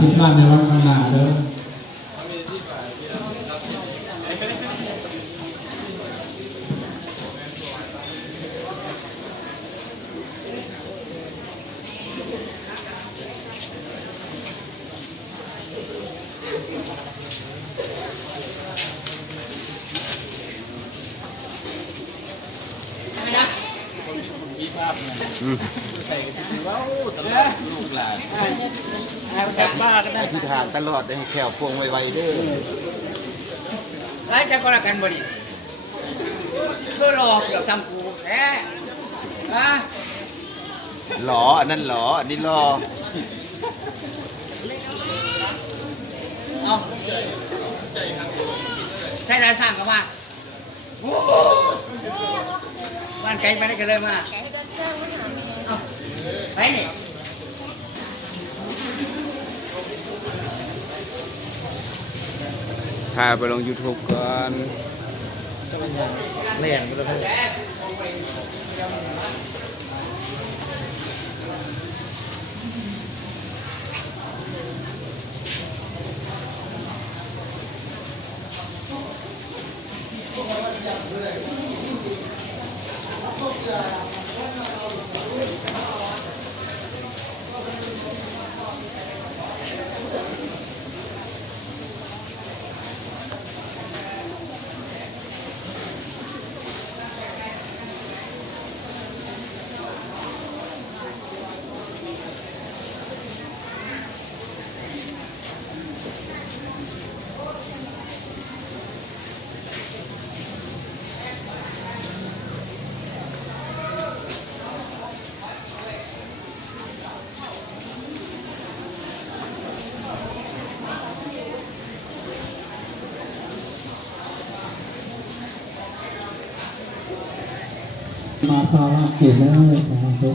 10 ล้านในวันข้างหน้าเด้อลูกหลานอธิษฐานตลอดให้แขวพวงไวๆเด้อ ไอ้จะก็ละกันบ่ดิคือรอเกือบทำกูแท้ฮะ หลออันนั้นหลออันนี้รอ เอาใช่ร้านสร้างกันมาบ้านไกลไปได้กันเลยมาเอาไปนี่ พาไปลง YouTube ก่อน เล่นไปแล้ว มาสาระเกียรติแล้วนะครับ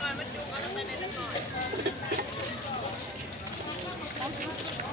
ก่อนมันจุกเอาลงไปในตะกอน